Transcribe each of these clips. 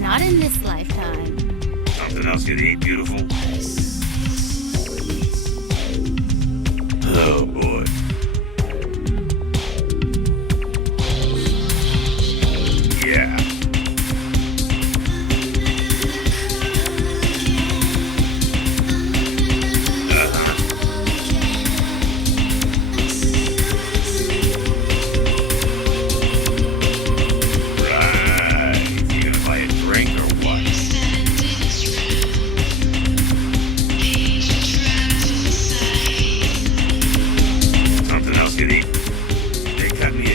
Not in this lifetime. Something else to eat, beautiful. Oh, boy. Yeah.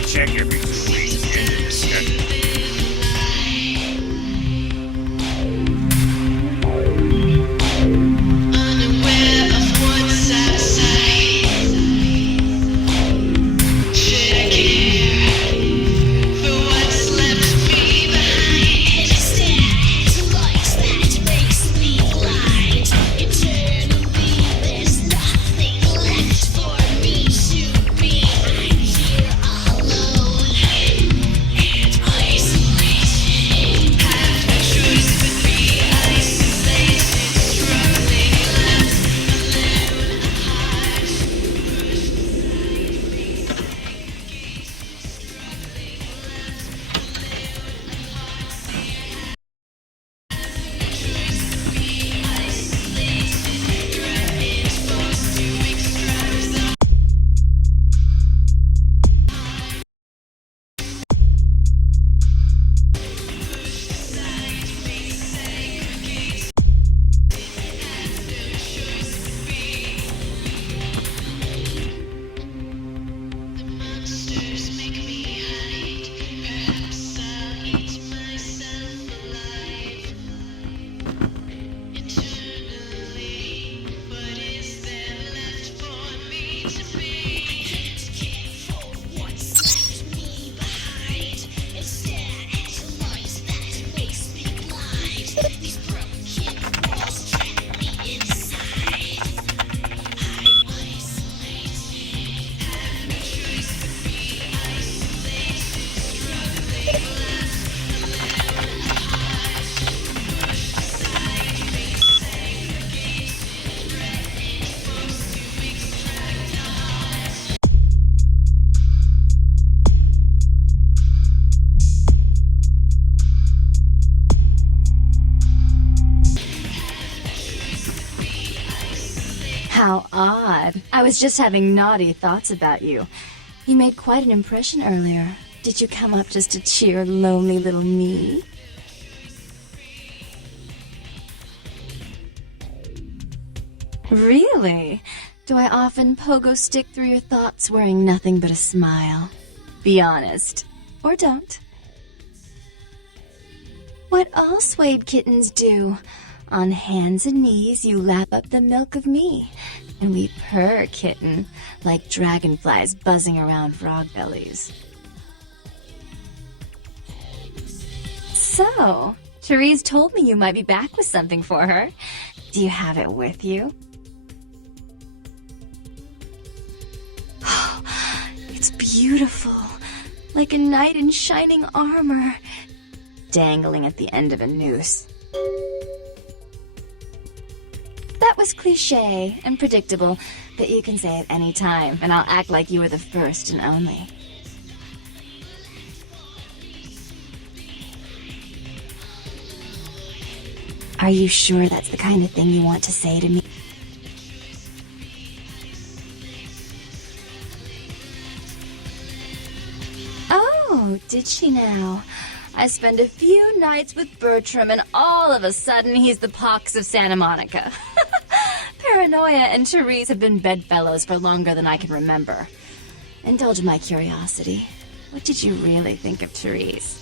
Check every 2 weeks. End of discussion. Unaware of what's outside. Should I care for what's left me behind? Stand likes that makes me blind. Eternally, there's nothing left for me to be. I'm here alone. I was just having naughty thoughts about you. You made quite an impression earlier. Did you come up just to cheer lonely little me? Really? Do I often pogo stick through your thoughts wearing nothing but a smile? Be honest. Or don't. What all swayed kittens do. On hands and knees you lap up the milk of me. And we purr, kitten, like dragonflies buzzing around frog bellies. So, Therese told me you might be back with something for her. Do you have it with you? It's beautiful, like a knight in shining armor, dangling at the end of a noose. That was cliché and predictable, but you can say it any time, and I'll act like you were the first and only. Are you sure that's the kind of thing you want to say to me? Oh, did she now? I spend a few nights with Bertram and all of a sudden he's the pox of Santa Monica. Paranoia and Therese have been bedfellows for longer than I can remember. Indulge my curiosity. What did you really think of Therese?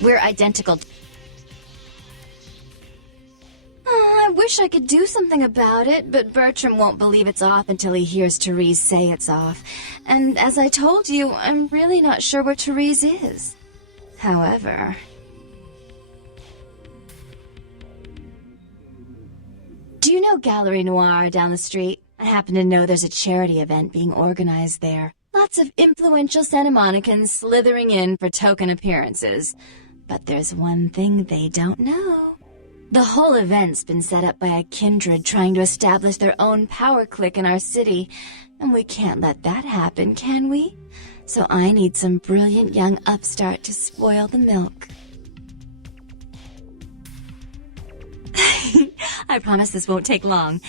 We're identical. Oh, I wish I could do something about it, but Bertram won't believe it's off until he hears Therese say it's off. And as I told you, I'm really not sure where Therese is. However... Do you know Gallery Noir down the street? I happen to know there's a charity event being organized there. Lots of influential Santa Monicans slithering in for token appearances. But there's one thing they don't know. The whole event's been set up by a kindred trying to establish their own power clique in our city, and we can't let that happen, can we? So I need some brilliant young upstart to spoil the milk. I promise this won't take long.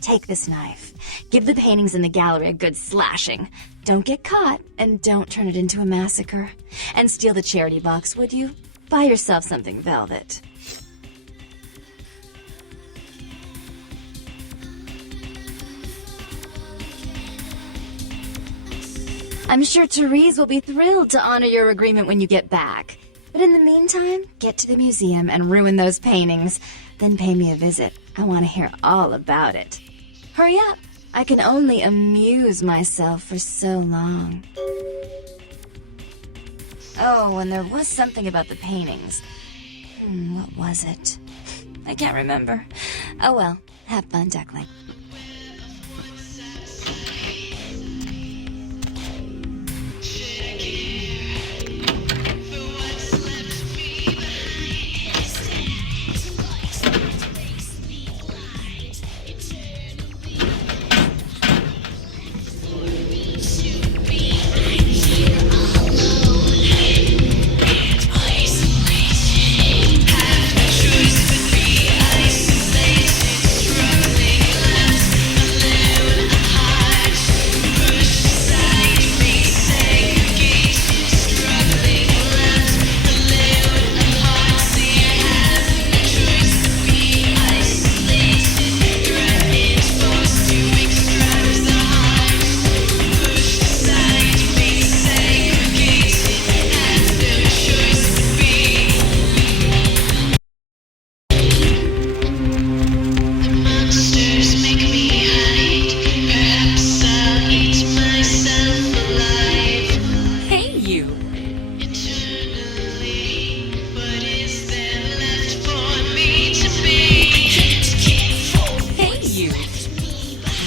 Take this knife. Give the paintings in the gallery a good slashing. Don't get caught, and don't turn it into a massacre. And steal the charity box, would you? Buy yourself something velvet. I'm sure Therese will be thrilled to honor your agreement when you get back. But in the meantime, get to the museum and ruin those paintings. Then pay me a visit. I want to hear all about it. Hurry up. I can only amuse myself for so long. Oh, and there was something about the paintings. What was it? I can't remember. Oh well, have fun, duckling.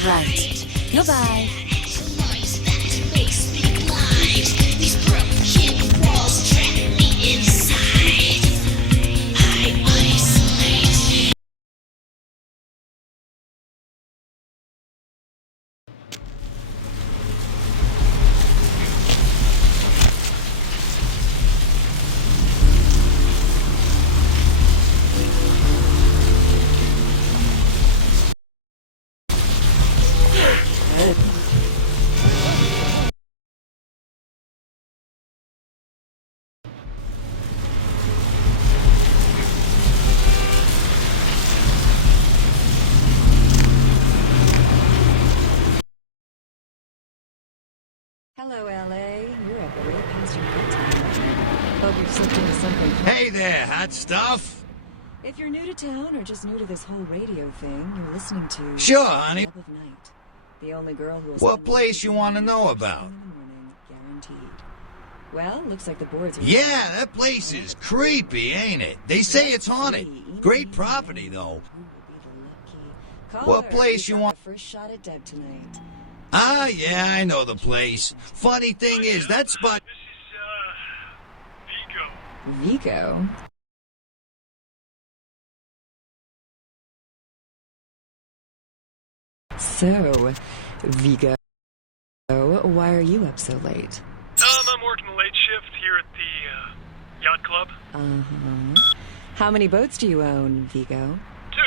Right. Goodbye. Hello, LA. You're up way past your bedtime. Hope you're slipped into something. Hey there, hot stuff. If you're new to town or just new to this whole radio thing, you're listening to Sure, honey. Deb of Night, the only girl who will What spend place you want to know first thing about? in the morning, guaranteed. Well, looks like the boards are. Yeah, that place is creepy, ain't it? They say it's haunted. Great property, though. Who will be the lucky What caller place who you got want? the first shot at Deb tonight? Ah, yeah, I know the place. Funny thing is, that spot... This is, Vigo. Vigo. So, Vigo, why are you up so late? I'm working the late shift here at the yacht club. Uh-huh. How many boats do you own, Vigo? 2.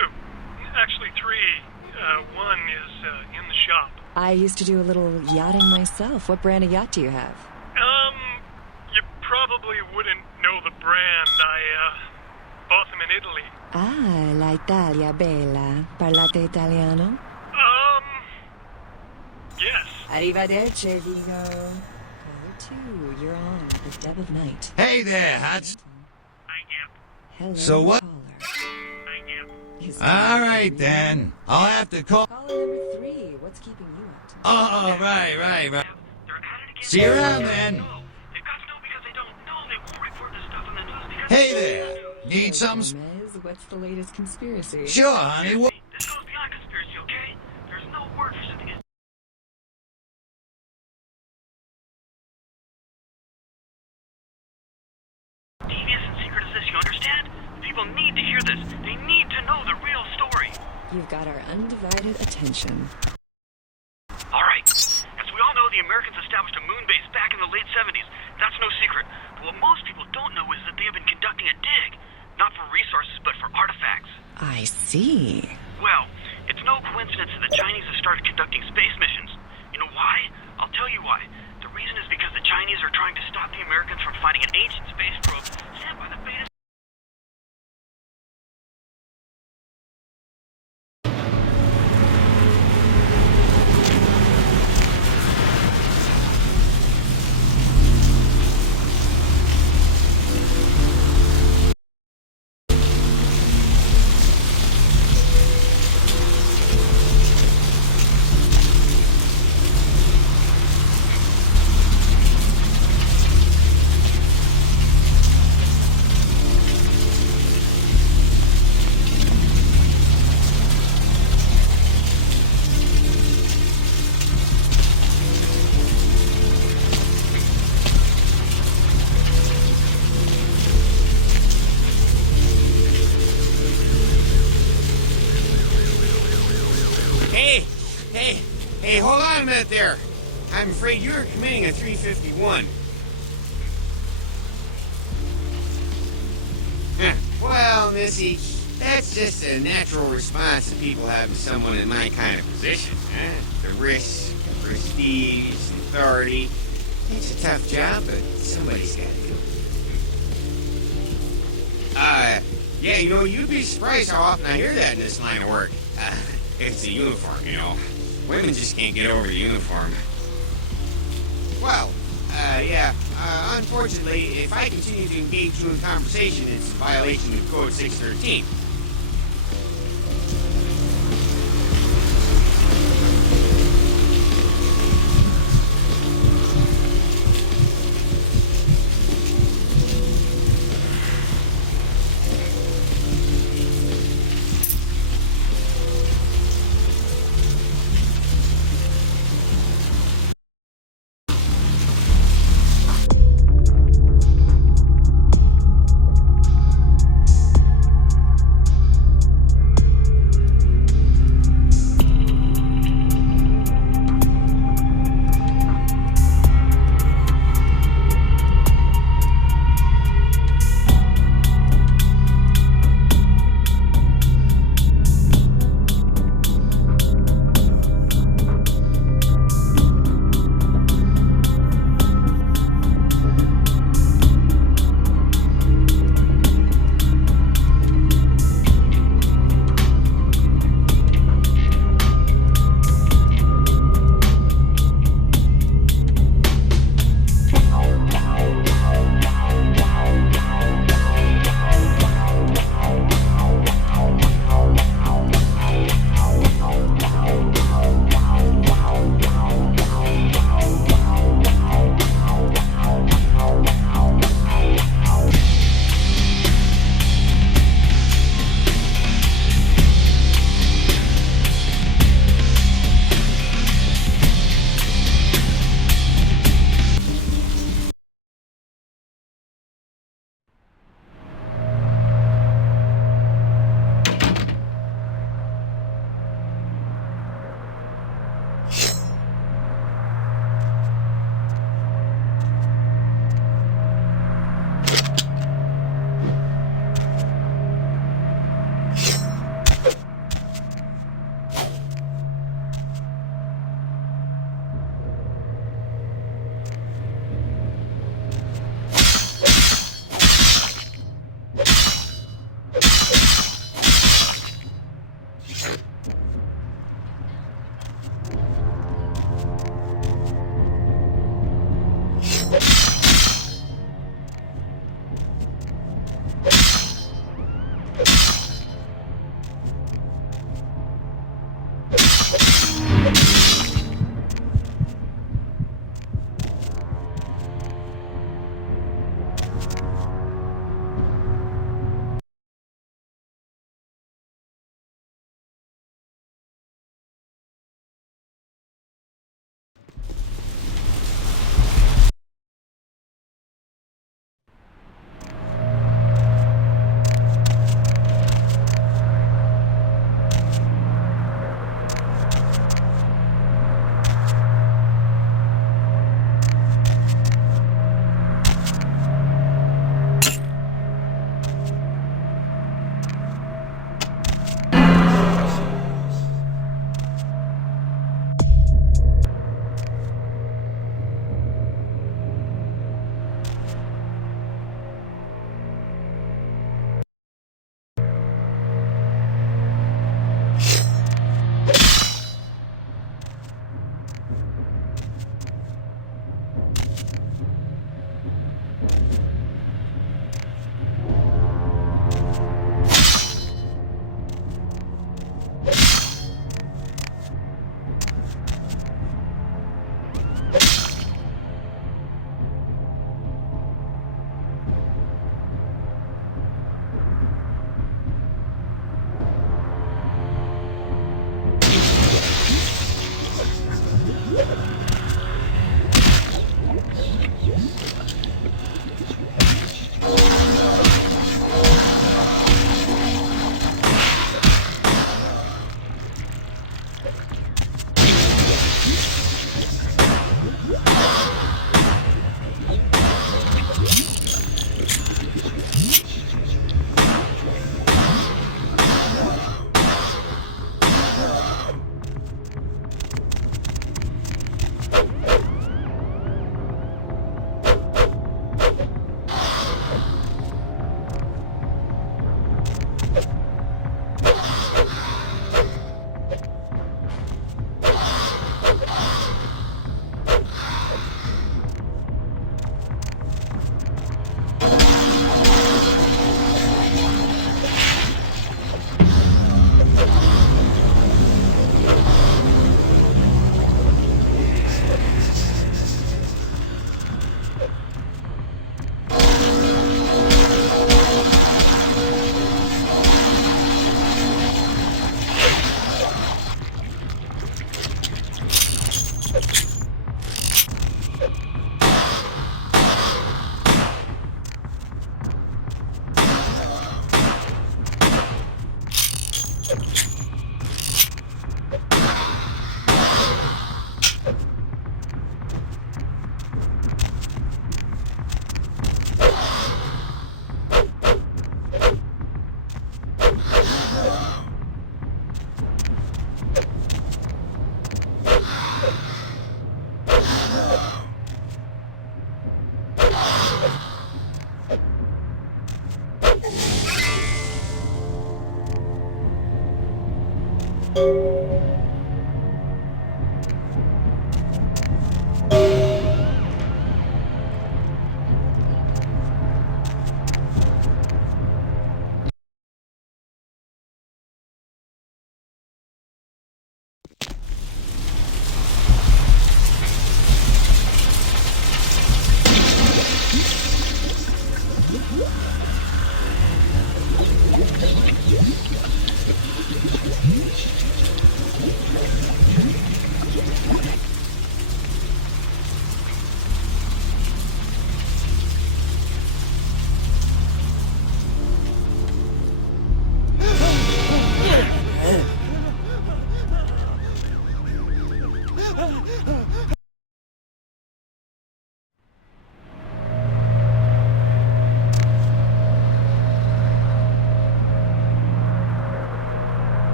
Actually 3. One is in the shop. I used to do a little yachting myself. What brand of yacht do you have? You probably wouldn't know the brand. I bought them in Italy. Ah, la Italia bella. Parlate italiano? Yes. Arrivederci, Vigo. Caller 2, you're on with Deb of Night. Hey there, hot... I am. Hello, So what- caller. I am. Is All that right, you? then. I'll have to call... Caller number 3, what's keeping you up tonight? Oh, right. They're at it again. See you around, then. No. They've got to know because they don't know. They won't report this stuff on the news because... Hey there. Need some... Gomez, what's the latest conspiracy? Sure, honey. What... This goes beyond conspiracy, okay? There's no word for something as devious and secret as this, you understand? People need to hear this. They need to know the real story. You've got our undivided attention. All right. As we all know, the Americans established a moon base back in the late 70s. That's no secret. But what most people don't know is that they have been conducting a dig. Not for resources, but for artifacts. I see. Well, it's no coincidence that the Chinese have started conducting space missions. You know why? I'll tell you why. The reason is because the Chinese are trying to stop the Americans from finding an ancient space probe sent by the Beta. Hey, hold on a minute there. I'm afraid you're committing a 351. Well, Missy, that's just a natural response that people have to someone in my kind of position. The risk, prestige, authority. It's a tough job, but somebody's got to do it. Yeah, you know, you'd be surprised how often I hear that in this line of work. It's a uniform, you know. Women just can't get over the uniform. Well, unfortunately, if I continue to engage you in conversation, it's a violation of Code 613.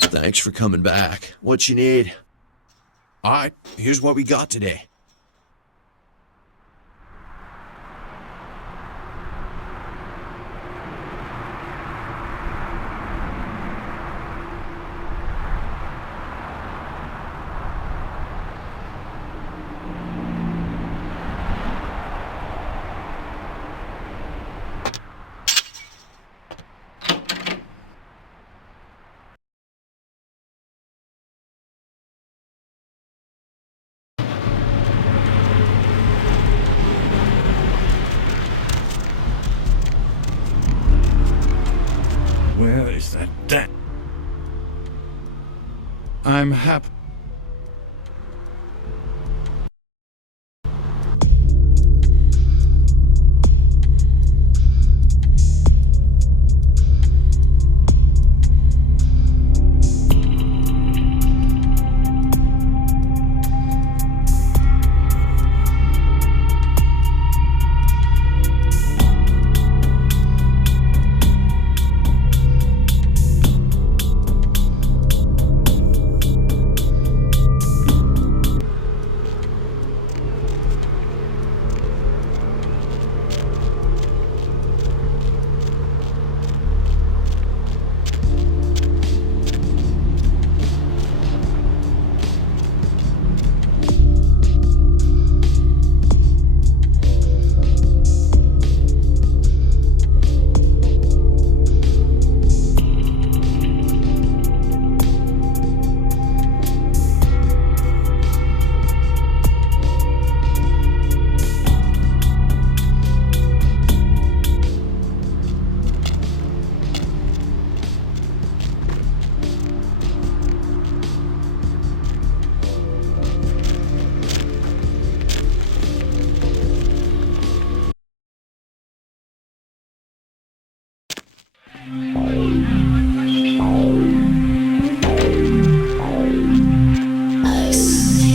Thanks for coming back. What you need? Alright, here's what we got today. Where is that damn... I'm happy.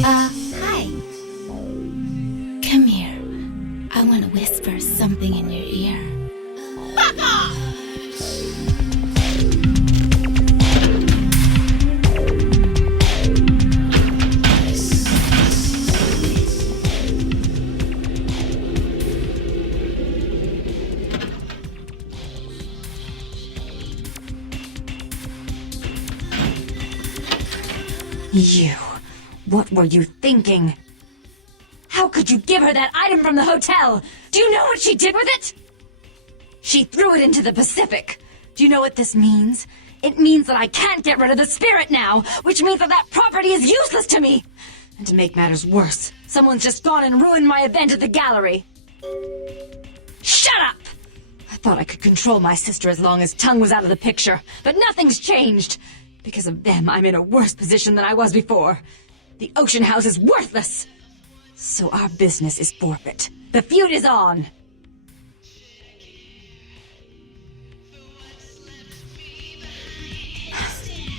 Hi. Come here. I want to whisper something in your ear. You. What were you thinking? How could you give her that item from the hotel? Do you know what she did with it? She threw it into the Pacific. Do you know what this means? It means that I can't get rid of the spirit now, which means that that property is useless to me. And to make matters worse, someone's just gone and ruined my event at the gallery. Shut up! I thought I could control my sister as long as Tongue was out of the picture, but nothing's changed. Because of them, I'm in a worse position than I was before. The Ocean House is worthless. So our business is forfeit. The feud is on.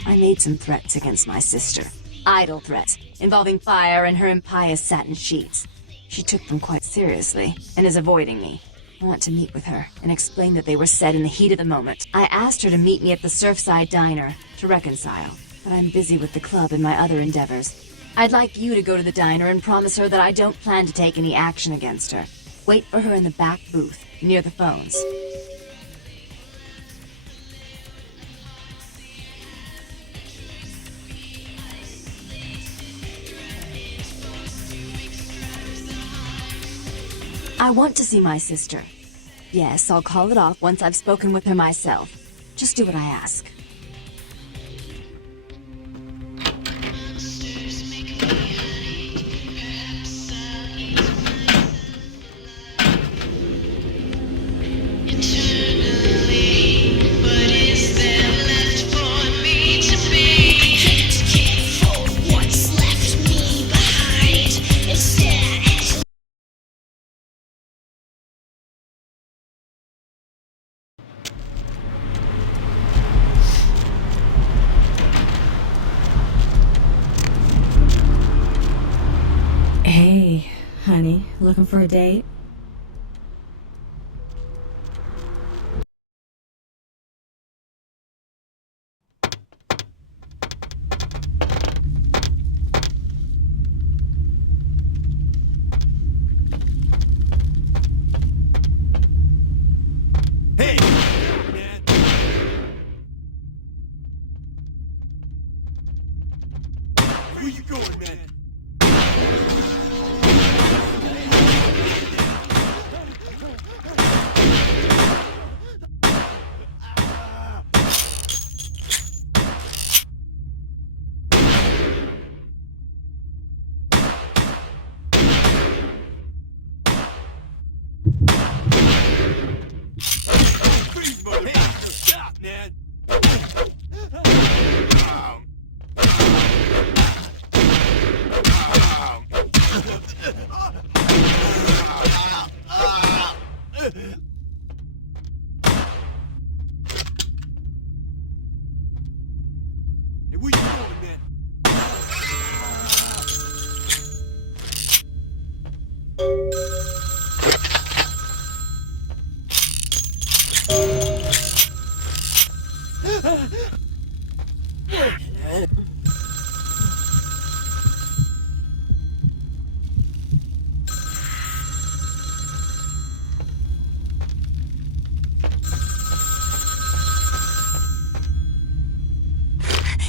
I made some threats against my sister. Idle threats, involving fire and her impious satin sheets. She took them quite seriously, and is avoiding me. I want to meet with her, and explain that they were said in the heat of the moment. I asked her to meet me at the Surfside Diner, to reconcile, but I'm busy with the club and my other endeavors. I'd like you to go to the diner and promise her that I don't plan to take any action against her. Wait for her in the back booth, near the phones. I want to see my sister. Yes, I'll call it off once I've spoken with her myself. Just do what I ask. Hey, honey, looking for a date?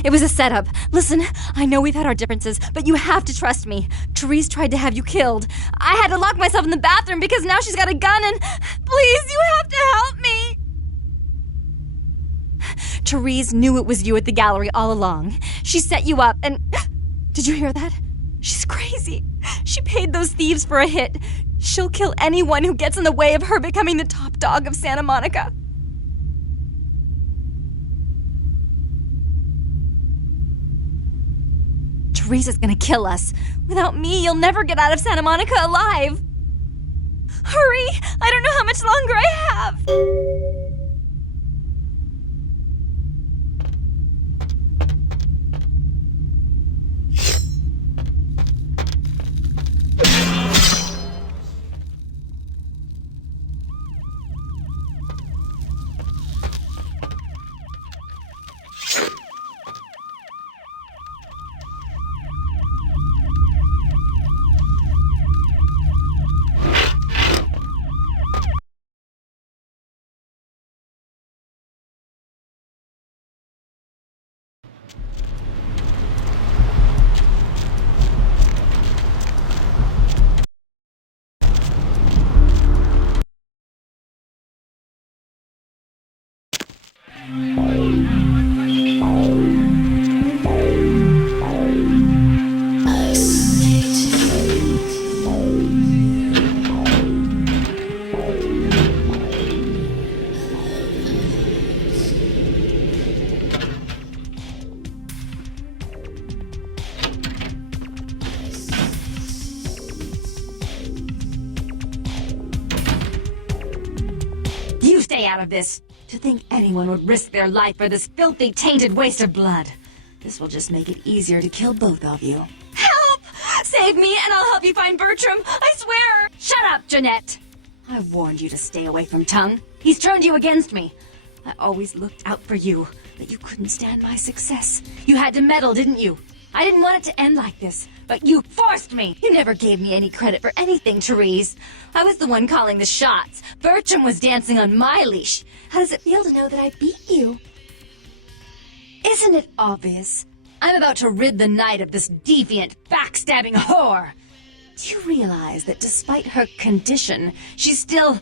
It was a setup. Listen, I know we've had our differences, but you have to trust me. Therese tried to have you killed. I had to lock myself in the bathroom because now she's got a gun and... Please, you have to help me! Therese knew it was you at the gallery all along. She set you up and... Did you hear that? She's crazy. She paid those thieves for a hit. She'll kill anyone who gets in the way of her becoming the top dog of Santa Monica. Therese is gonna kill us. Without me, you'll never get out of Santa Monica alive. Hurry! I don't know how much longer I have. Stay out of this. To think anyone would risk their life for this filthy, tainted waste of blood. This will just make it easier to kill both of you. Help! Save me and I'll help you find Bertram. I swear! Shut up, Jeanette! I warned you to stay away from Tongue. He's turned you against me. I always looked out for you, but you couldn't stand my success. You had to meddle, didn't you? I didn't want it to end like this, but you forced me. You never gave me any credit for anything, Therese. I was the one calling the shots. Bertram was dancing on my leash. How does it feel to know that I beat you? Isn't it obvious? I'm about to rid the night of this deviant, backstabbing whore. Do you realize that despite her condition, she still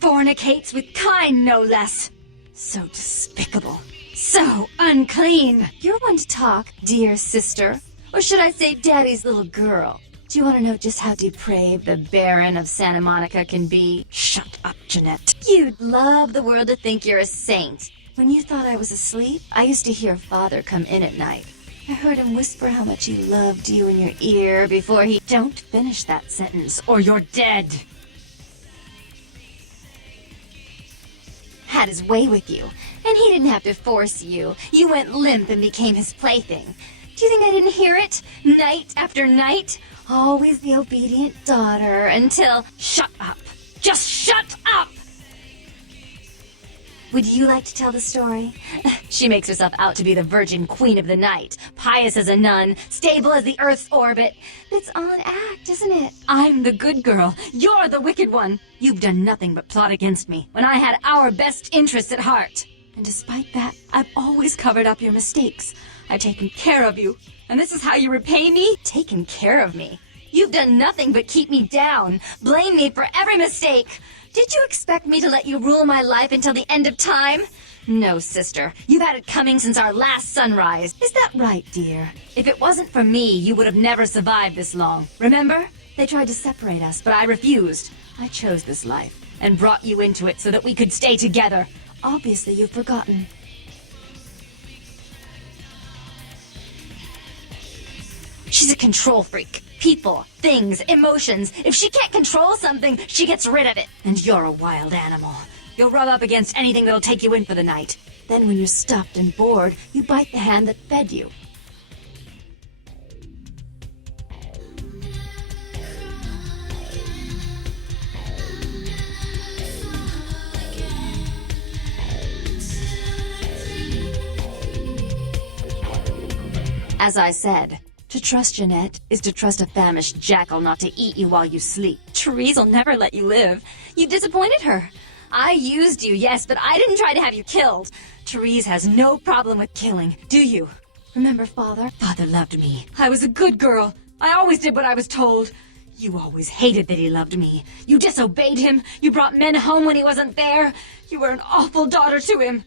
fornicates with kind, no less? So despicable. So unclean. You're one to talk, dear sister. Or should I say daddy's little girl? Do you want to know just how depraved the Baron of Santa Monica can be? Shut up, Jeanette. You'd love the world to think you're a saint. When you thought I was asleep, I used to hear Father come in at night. I heard him whisper how much he loved you in your ear before he... Don't finish that sentence, or you're dead. Had his way with you, and he didn't have to force you. You went limp and became his plaything. Do you think I didn't hear it? Night after night? Always the obedient daughter until... Shut up! Just shut up! Would you like to tell the story? She makes herself out to be the virgin queen of the night, pious as a nun, stable as the Earth's orbit. It's all an act, isn't it? I'm the good girl. You're the wicked one. You've done nothing but plot against me when I had our best interests at heart. And despite that, I've always covered up your mistakes. I've taken care of you. And this is how you repay me? Taking care of me. You've done nothing but keep me down, blame me for every mistake. Did you expect me to let you rule my life until the end of time? No, sister. You've had it coming since our last sunrise. Is that right, dear? If it wasn't for me, you would have never survived this long. Remember? They tried to separate us, but I refused. I chose this life and brought you into it so that we could stay together. Obviously, you've forgotten. She's a control freak. People, things, emotions. If she can't control something, she gets rid of it. And you're a wild animal. You'll rub up against anything that'll take you in for the night. Then when you're stuffed and bored, you bite the hand that fed you. As I said, to trust Jeanette is to trust a famished jackal not to eat you while you sleep. Therese will never let you live. You've disappointed her. I used you, yes, but I didn't try to have you killed. Therese has no problem with killing, do you? Remember Father? Father loved me. I was a good girl. I always did what I was told. You always hated that he loved me. You disobeyed him. You brought men home when he wasn't there. You were an awful daughter to him.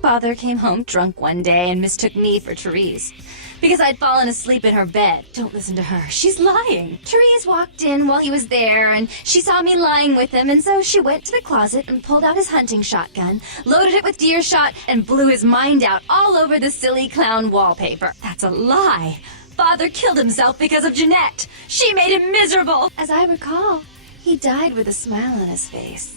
Father came home drunk one day and mistook me for Therese. Because I'd fallen asleep in her bed. Don't listen to her. She's lying. Therese walked in while he was there, and she saw me lying with him, and so she went to the closet and pulled out his hunting shotgun, loaded it with deer shot, and blew his mind out all over the silly clown wallpaper. That's a lie. Father killed himself because of Jeanette. She made him miserable. As I recall, he died with a smile on his face.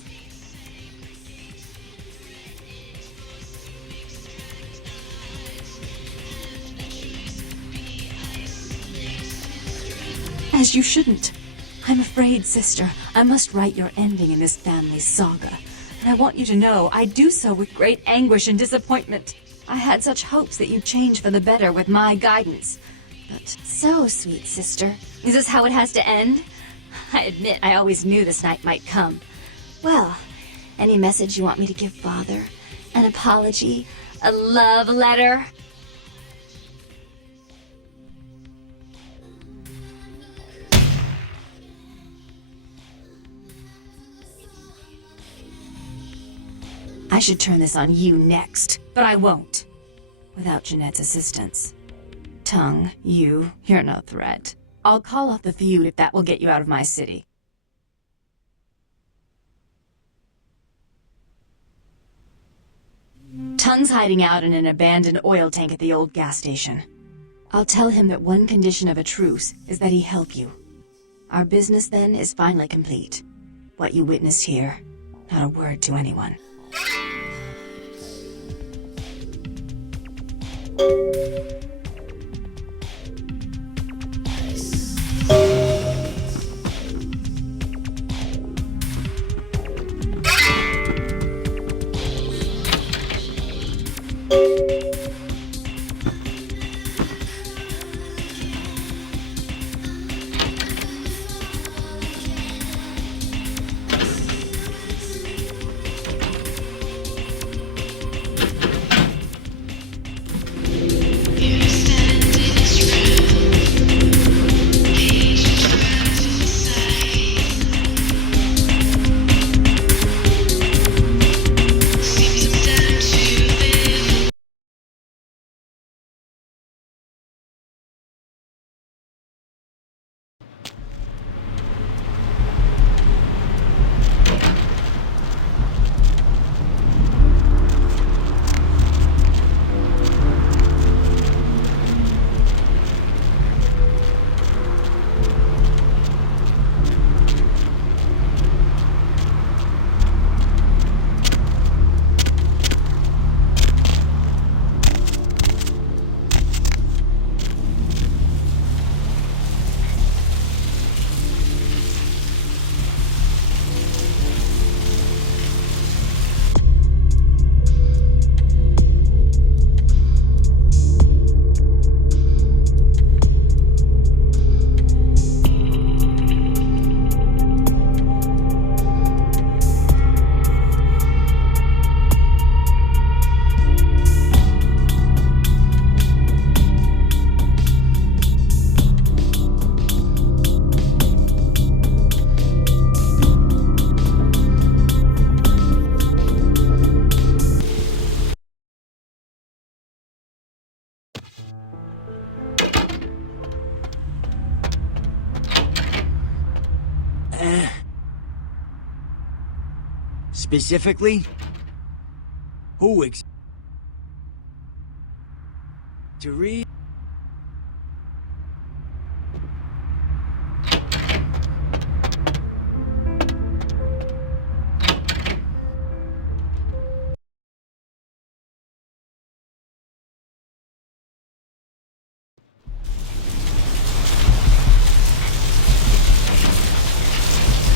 As you shouldn't. I'm afraid, sister, I must write your ending in this family saga. And I want you to know I do so with great anguish and disappointment. I had such hopes that you'd change for the better with my guidance. But so, sweet sister, is this how it has to end? I admit I always knew this night might come. Well, any message you want me to give Father? An apology? A love letter? I should turn this on you next, but I won't. Without Jeanette's assistance. Tongue, you're no threat. I'll call off the feud if that will get you out of my city. Tongue's hiding out in an abandoned oil tank at the old gas station. I'll tell him that one condition of a truce is that he help you. Our business then is finally complete. What you witnessed here, not a word to anyone. Yeah. Specifically, who ex... Therese...